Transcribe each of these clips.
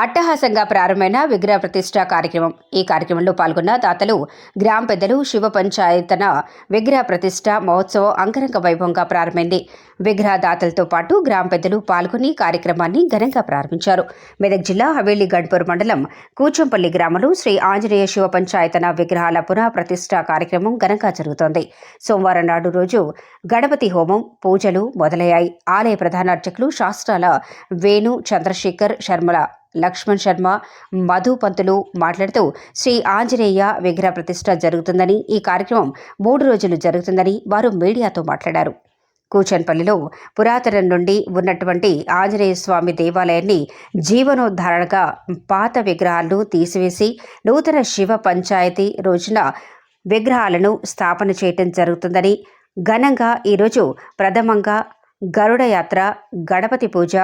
అట్టహాసంగా ప్రారంభమైన విగ్రహ ప్రతిష్ట కార్యక్రమం. ఈ కార్యక్రమంలో పాల్గొన్న దాతలు గ్రామ పెద్దలు శివ పంచాయతన విగ్రహ ప్రతిష్ట మహోత్సవం అంగరంగ వైభవంగా ప్రారంభమైంది. విగ్రహ దాతలతో పాటు గ్రామ పెద్దలు పాల్గొని కార్యక్రమాన్ని ఘనంగా ప్రారంభించారు. మెదక్ జిల్లా హవేలి గణపూర్ మండలం కూచంపల్లి గ్రామంలో శ్రీ ఆంజనేయ శివ పంచాయతన విగ్రహాల పునః ప్రతిష్ట కార్యక్రమం ఘనంగా జరుగుతోంది. సోమవారం నాడు రోజు గణపతి హోమం పూజలు మొదలయ్యాయి. ఆలయ ప్రధాన అర్చకులు శాస్త్రాల వేణు చంద్రశేఖర్ శర్మల లక్ష్మణ్ శర్మ మధు పంతులు మాట్లాడుతూ శ్రీ ఆంజనేయ విగ్రహ ప్రతిష్ట జరుగుతుందని ఈ కార్యక్రమం మూడు రోజులు జరుగుతుందని వారు మీడియాతో మాట్లాడారు. కూచన్పల్లిలో పురాతనం నుండి ఉన్నటువంటి ఆంజనేయ స్వామి దేవాలయాన్ని జీవనోద్ధారణగా పాత విగ్రహాలను తీసివేసి నూతన శివ పంచాయతీ రోజున విగ్రహాలను స్థాపన చేయటం జరుగుతుందని ఘనంగా ఈరోజు ప్రథమంగా గరుడ యాత్ర గణపతి పూజ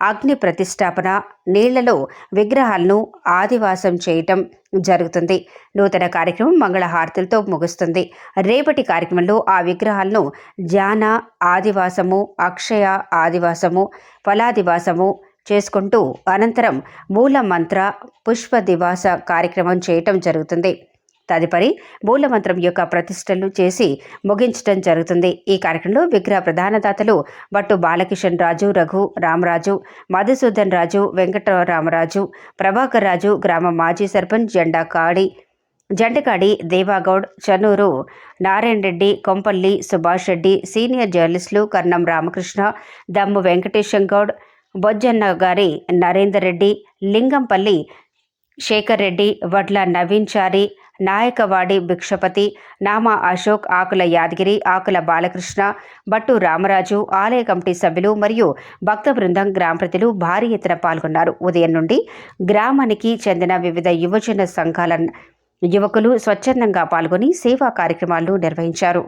అగ్ని ప్రతిష్టాపన నీళ్ళలో విగ్రహాలను ఆదివాసం చేయటం జరుగుతుంది. నూతన కార్యక్రమం మంగళహారతులతో ముగుస్తుంది. రేపటి కార్యక్రమంలో ఆ విగ్రహాలను ధ్యాన ఆదివాసము అక్షయ ఆదివాసము ఫలాదివాసము చేసుకుంటూ అనంతరం మూల మంత్ర పుష్ప దివాస కార్యక్రమం చేయటం జరుగుతుంది. తదుపరి మూలమంత్రం యొక్క ప్రతిష్టలు చేసి ముగించడం జరుగుతుంది. ఈ కార్యక్రమంలో విగ్రహ ప్రధానదాతలు బట్టు బాలకిషన్ రాజు రఘు రామరాజు మధుసూదన్ రాజు వెంకటరామరాజు ప్రభాకర్ రాజు గ్రామ మాజీ సర్పంచ్ జెండా కాడి జంటకాడి దేవాగౌడ్ చనూరు నారాయణ రెడ్డి కొంపల్లి సుభాష్ రెడ్డి సీనియర్ జర్నలిస్టులు కర్ణం రామకృష్ణ దమ్ము వెంకటేశం గౌడ్ బొజ్జన్న గారి నరేందర్ రెడ్డి లింగంపల్లి శేఖర్ రెడ్డి వడ్ల నవీన్ చారి నాయకవాడి భిక్షపతి నామా అశోక్ ఆకుల యాదగిరి ఆకుల బాలకృష్ణ భట్టు రామరాజు ఆలయ కమిటీ సభ్యులు మరియు భక్త బృందం గ్రామప్రతిలు భారీ ఎత్తున పాల్గొన్నారు. ఉదయం నుండి గ్రామానికి చెందిన వివిధ యువజన సంఘాల యువకులు స్వచ్ఛందంగా పాల్గొని సేవా కార్యక్రమాలు నిర్వహించారు.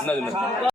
ఉన్నది విద్వాన్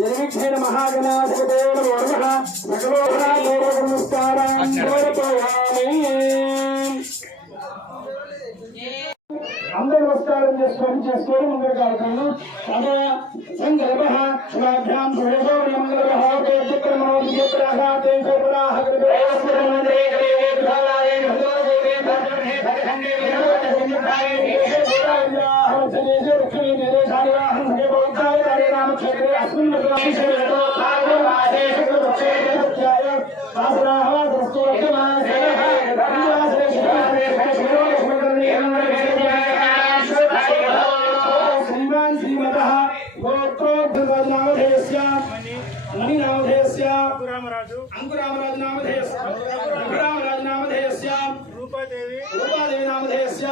నిర్విఘ్న మహాగణాధిపతే నమో నమః. సకలోపచారాన్ని అందరూ నమస్కారం చేసుకొని చేసుకొని సంకల్ప. శుభాభ్యాం శుభేశో మంగళ కృపే अंकुरामराज नामधेयस्य अंकुरामराज नामधेयस्य रूपादेवी रूपादेवी नामधेयस्य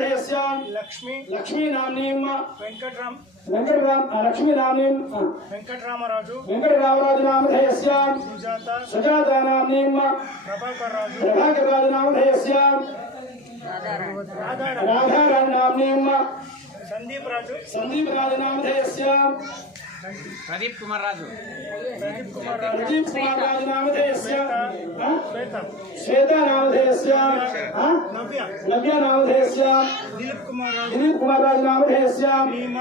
महोदयस्य लक्ष्मी लक्ष्मी नाम्नीं वेङ्कटराम वेङ्कटराम लक्ष्मीनाम्नीं वेङ्कटरामराजु वेङ्कटरामराजनामधेयस्य सुजाता सुजाता नाम्नीं प्रभाकरराजु प्रभाकरराजनामधेयस्य राधाराम नाम्नीं संदीप राजु संदीप राजनामधेयस्य ప్రదీప్ కుమార్ రాజు. ప్రదీప్ కుమార్ రాజు నామధేయస్య. శ్వేత. నామధేయస్య. నవ్య. దిలీప్ కుమార్ రాజు. దిలీప్ నీమ.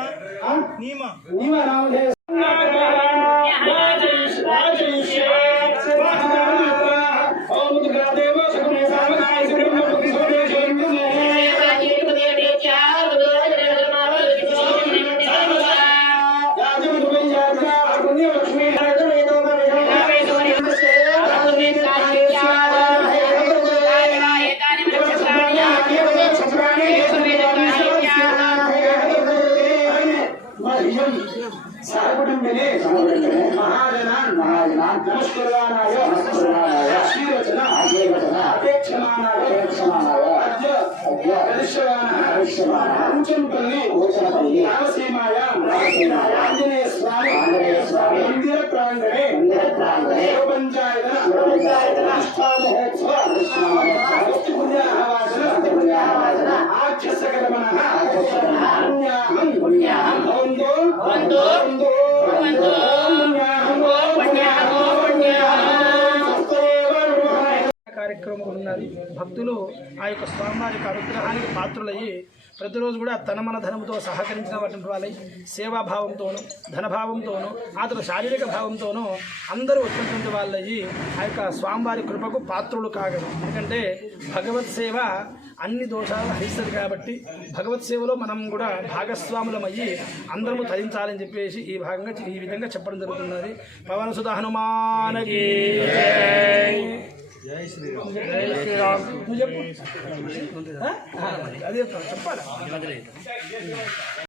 నీమ. నీమ నామధేయస్య. சார்படும்பினே சமவெட்டனே மகாஜனான் மகாஜனான் நமஸ்குருவானாய நமஸ்குருவானாய ஸ்ரீவச்சன ஆசீவச்சன அபேட்சமானாய அபேட்சமானாய அத்ய அத்ய கரிஷ்யவானः கரிஷ்யவானः ஊச்சம்பள்ளி ஊச்சம்பள்ளி ராமசீமாயாம் ராமசீமாயாம் ஆஞ்சநேய சுவாமி ஆஞ்சநேய சுவாமி மந்திர பிராங்கணே மந்திர பிராங்கணே சிவபஞ்சாயதன சிவபஞ்சாயதன அஷ்டாமஹோத்சவ அஷ்டாமஹோத்சவ அஷ்டபுண்யாஹ வாசன அஷ்டபுண்யாஹ வாசன పుణ్యాహం పుణ్యాహం భవంతో భవంతో భవంతో కార్యక్రమం ఉన్నది. భక్తులు ఆ యొక్క స్వామివారి అనుగ్రహానికి పాత్రులయ్యి ప్రతిరోజు కూడా తన మన ధనంతో సహకరించినటువంటి వాళ్ళై సేవాభావంతోనూ ధనభావంతోనూ ఆ తర్వాత శారీరక భావంతోనూ అందరూ వచ్చినటువంటి వాళ్ళయ్యి ఆ యొక్క స్వామివారి కృపకు పాత్రులు కాగలరు ఎందుకంటే భగవత్ సేవ అన్ని దోషాలు హరిస్తుంది కాబట్టి భగవత్ సేవలో మనం కూడా భాగస్వాములమయ్యి అందరము తరించాలని చెప్పేసి ఈ భాగంగా ఈ విధంగా చెప్పడం జరుగుతున్నది. పవన సుధ హనుమానకి జై శ్రీరామ్ నువ్వు చెప్పు ఆ? అదే చెప్పాలి